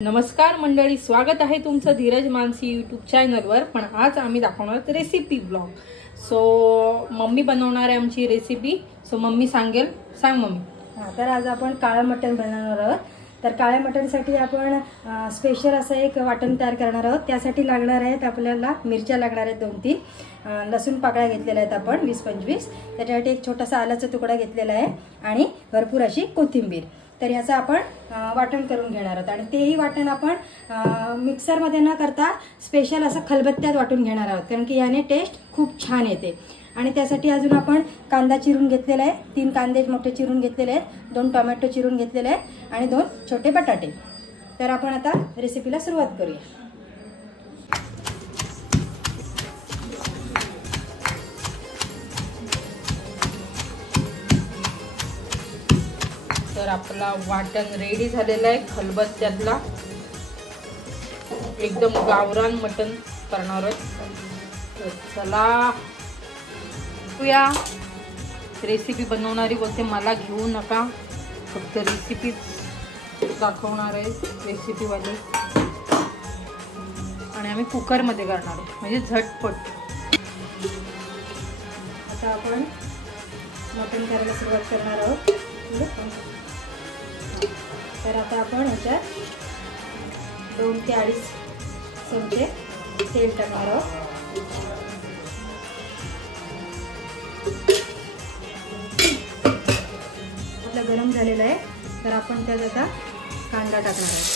नमस्कार मंडळी, स्वागत आहे तुमचं धीरज मानसी यूट्यूब चॅनलवर। पण आज आम्ही दाखवणार रेसिपी ब्लॉग। सो मम्मी बनवणार आहे आमची रेसिपी। सो मम्मी सांगेल, सांग मम्मी। तर आज आपण काळं मटण बनवणार आहोत। तर काळ्या मटणसाठी आपण स्पेशल असं एक वाटण तयार करणार आहोत। त्यासाठी लागणार आहेत आपल्याला मिरच्या लागणार आहेत 2-3, लसूण पाकळ्या घेतलेल्या आहेत आपण 20-25, त्याच्यासाठी एक छोटासा आल्याचा तुकडा घेतलेला आहे आणि भरपूर अशी कोथिंबीर। तर याचं आपण वाटण करून घेणार आहोत आणि तेही वाटण आपण मिक्सरमध्ये न करता स्पेशल असं खलबत्त्यात वाटून घेणार आहोत, कारण की याने टेस्ट खूप छान येते। आणि त्यासाठी अजून आपण कांदा चिरून घेतलेला आहे, 3 कांदे मोठे चिरून घेतलेले आहेत, 2 टोमॅटो चिरून घेतलेले आहेत आणि 2 छोटे बटाटे। तर आपण आता रेसिपीला सुरुवात करूया। तर आपला वाटण रेडी झालेला आहे खलबत्त्यातला। एकदम गावरान मटण करणार आहोत। तर चला या रेसिपी बनवणारी बोलते मला घेऊ नका, फक्त रेसिपी दाखवणार आहे रेसिपी वाली। आणि आम्ही कुकर मध्ये करणार आहोत म्हणजे झटपट। आता आपण मटण करायला सुरुवात करणार आहोत। तर आता आपण ह्याच्यात 2 ते 2.5 चमचे तेल टाकणार आहोत। आपलं गरम झालेलं आहे, तर आपण त्यात आता कांदा टाकणार आहोत।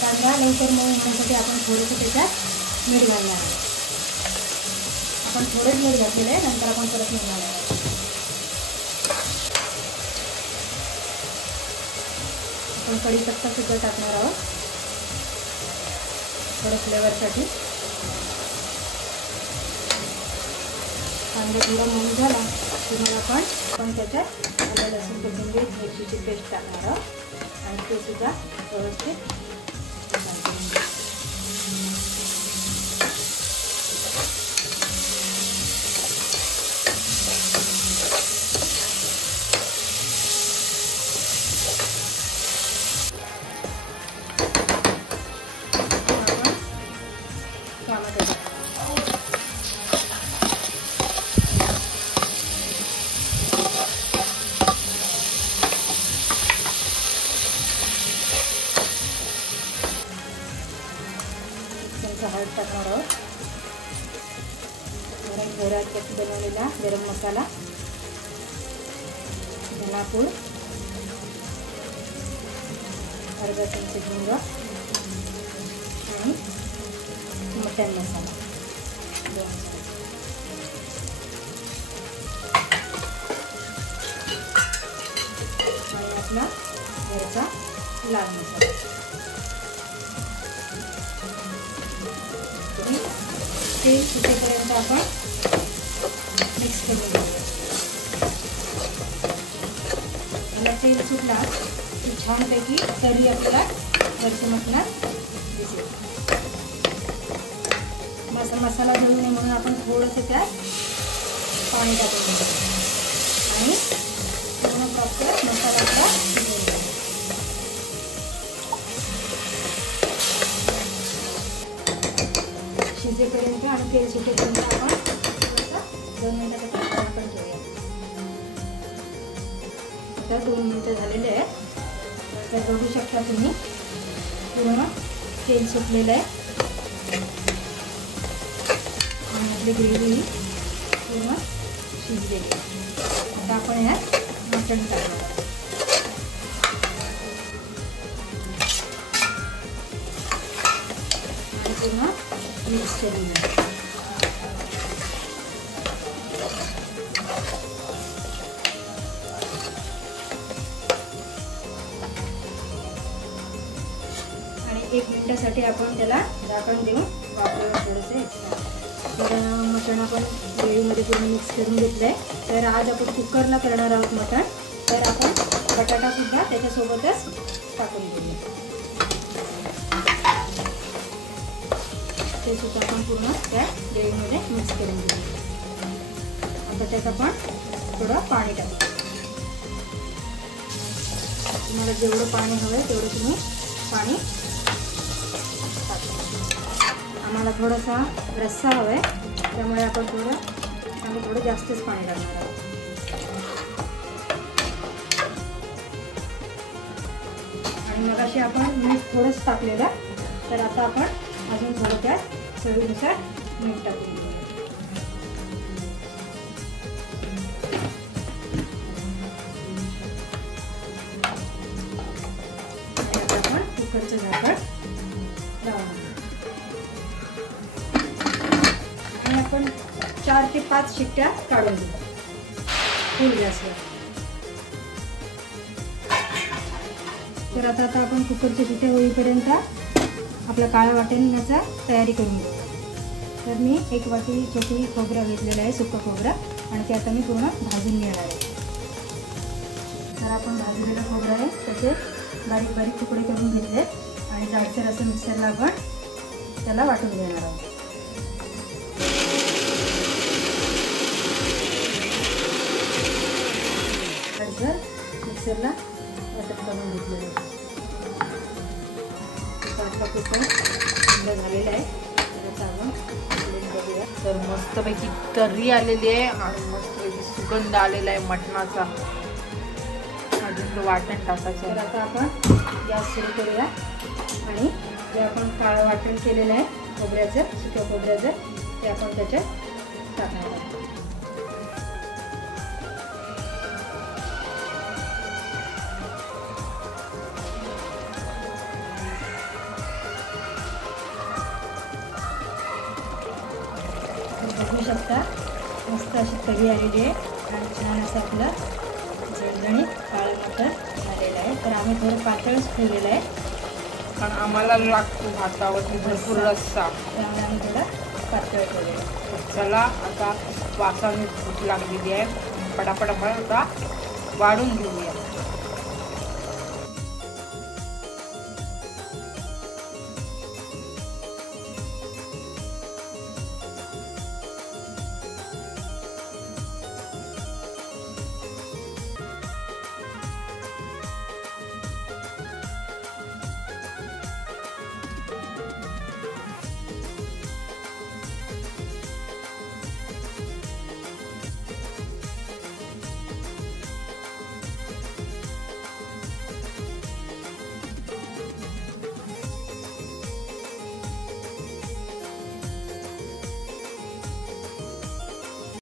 कांदा लवकर मऊ होण्यासाठी आपण थोडंसं त्याच्यात मीठ घालणार आहे। आपण थोडेच मीठ घातलेलं आहे, नंतर आपण परत मीठ घालणार आहे। आपण कढीपत्ता सुद्धा टाकणार आहोत थोडं फ्लेवरसाठी। कांदा थोडा मऊ झाला की मग आपण त्याच्यात आलं लसूण कोथिंबीर मिरचीची पेस्ट टाकणार आहोत आणि ते सुद्धा व्यवस्थित हळद टाकणार आहोत, घरात बनवलेला गरम मसाला, धनापूड, अर्धा चमचे हिंग आणि मटण मसाला 2 आणि आपला घरचा लाल मसाला। तेल सुटेपर्यंत आपण मिक्स करून घेऊया। मला तेल सुटला की छानपैकी तरी आपल्याला वरच्या मटणात दिसेल। मसाला जळू नये म्हणून आपण थोडंसं त्यात पाणी टाकून घेऊ आणि पूर्ण प्रॉपर मसाला आपला शिजेपर्यंत आणि तेल सुटेपर्यंत आपण 2 मिनिटासाठी आपण ठेवूया। आता 2 मिनिटं झालेले आहेत, तर बघू शकता तुम्ही पूर्ण तेल सुटलेलं आहे आणि आपली ग्रेव्ही पूर्ण शिजलेली आहे। आता आपण यात मटण टाकणार आहोत आणि पूर्ण मिक्स करून घ्या। आणि 1 मिनिटासाठी आपण त्याला झाकण देऊन वाफवून थोडेसे तर मटण आपण ग्रेव्हीमध्ये पूर्ण मिक्स करून घेतलं आहे। तर आज आपण कुकरला करणार आहोत मटण, तर आपण बटाटा सुद्धा त्याच्यासोबतच टाकून घेऊया। ते सुद्धा आपण पूर्ण त्या ग्रेव्हीमध्ये मिक्स करून घेऊ. आता त्यात आपण थोडं पाणी टाकू. तुम्हाला जेवढं पाणी हवं आहे तेवढं तुम्ही पाणी टाका. आम्हाला थोडासा रस्सा हवा आहे त्यामुळे आम्ही थोडं जास्तच पाणी टाकणार आहोत. आणि मग अशी आपण मीठ थोडंच टाकलेलं, तर आता आपण अजून थोडं त्यात चवीनुसार मीठ टाकून घेऊ. आणि आता आपण कुकरचं झाकण लावून आणि आपण 4 ते 5 शिट्ट्या काढून घेऊ फुल गॅसवर. तर आता आपण कुकरच्या शिट्ट्या होईपर्यंत आपलं काळं वाटण्याचा तयारी करून घेऊ. तर मी 1 वाटी छोटी खोबरं घेतलेलं आहे, सुकं खोबरं, आणि ते आता मी पूर्ण भाजून घेणार आहे. तर आपण भाजलेलं खोबरं आहे त्याचे बारीक बारीक तुकडे करून घेतले आणि जाडसर असं मिक्सरला आपण त्याला वाटून घेणार आहोत. जाडसर मिक्सरला वाटप करून घेतलेलं आहे. आता कुकर थंड झालेलं आहे, त्याचा आपण बघूया. तर मस्तपैकी तर्री आलेली आहे आणि मस्तपैकी सुगंध आलेला आहे मटणाचा. अजून वाटण टाकायचं. तर आता आपण गॅस सुरू करूया आणि जे आपण काळं वाटण केलेलं आहे खोबऱ्याचं, सुक्या खोबऱ्याचं, ते आपण त्याच्यात टाकणार आहोत. बघू शकता मस्त अशी तर्री आलेली आहे आणि छान असं आपलं झणझणीत काळं मटण झालेलं आहे. तर आम्ही थोडं पातळच ठेवलेलं आहे कारण आम्हाला लागतो भातावरती भरपूर रस्सा, त्यामुळे आम्ही थोडं पातळ ठेवलेलं आहे. चला आता वासाने भूक लागलेली आहे, पटापट आता वाढून घेऊया.